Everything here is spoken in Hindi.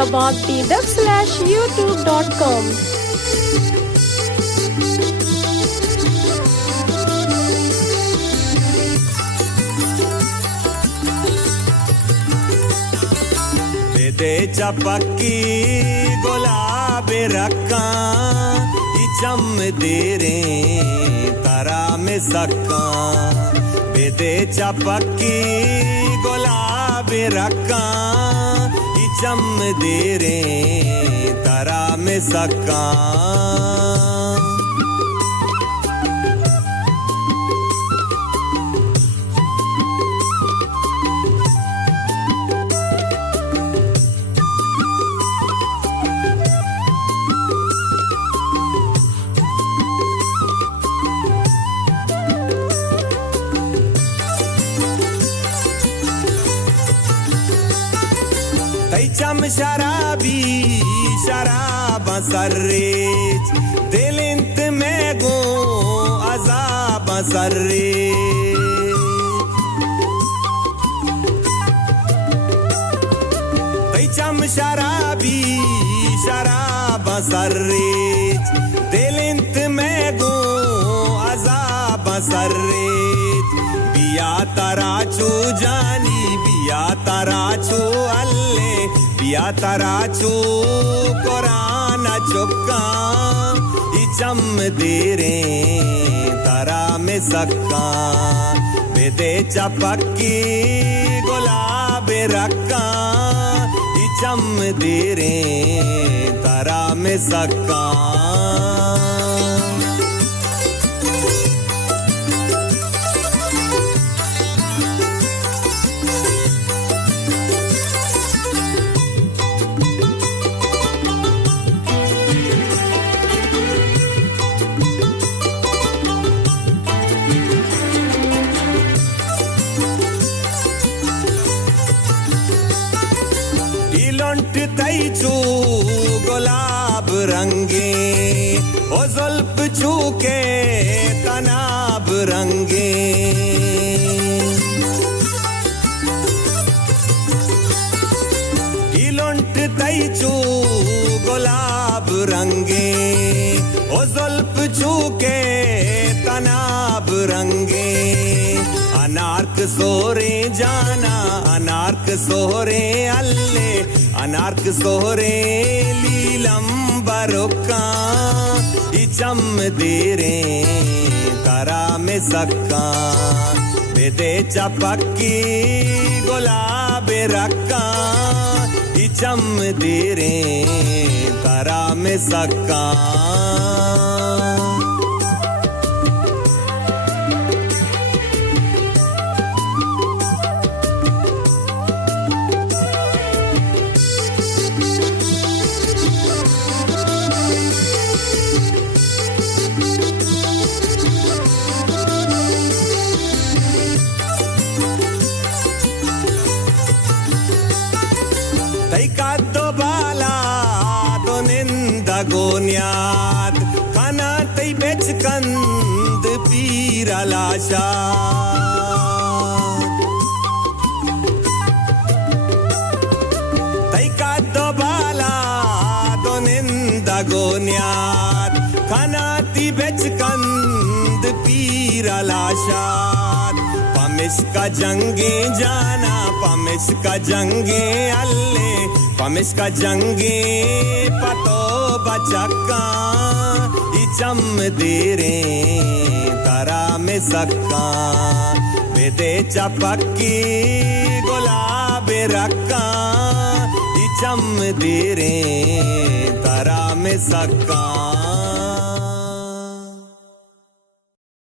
zabakdidab/youtube.com. बेदेचा पक्की गुलाबी रक्का इचम देरे तारा में सक्का बेदेचा पक्की गुलाबी रक्का इचम देरे तारा में सक्का चम शराबी शराब सर्रेज दिल इंत में गो अजाब सर्रेज चम शराबी शराब सर्रेज दिल इंत में गो अजाब सर्रेज बिया तराचू जानी बिया तराचू अल्ले बिया तराचू कुरान चुक्का इचम देरे तारा में सक्का बेदेचा पक्की गुलाबी रक्का इचम देरे तारा में सक्का तैचू गुलाब रंगे ओ जुल्फ चूके तनाब रंगे इलुंट तैचू गुलाब रंगे ओ जुल्फ चूके तनाब रंगे अनार्क सोरे जाना अनार्क सोरे अल्ले अनार्क सोरे लीलम बरुक्का इचम देरे तारा में सक्का बेदेचा पक्की गुलाबी रक्का इचम देरे तारा में सक्का गोन्यात खाना तई बेच कंद पीरा लाशा तई का दो बाला दो निंदा गोन्यात खाना ती बेच कंद पीरा लाशा पमिश का जंगे जाना पमिश का जंगे अल्ले पमिश का जंगे पतो बचक्का इचम देरे तारा में सक्का बेदेचा पक्की गुलाबी रक्का इचम देरे तारा में सक्का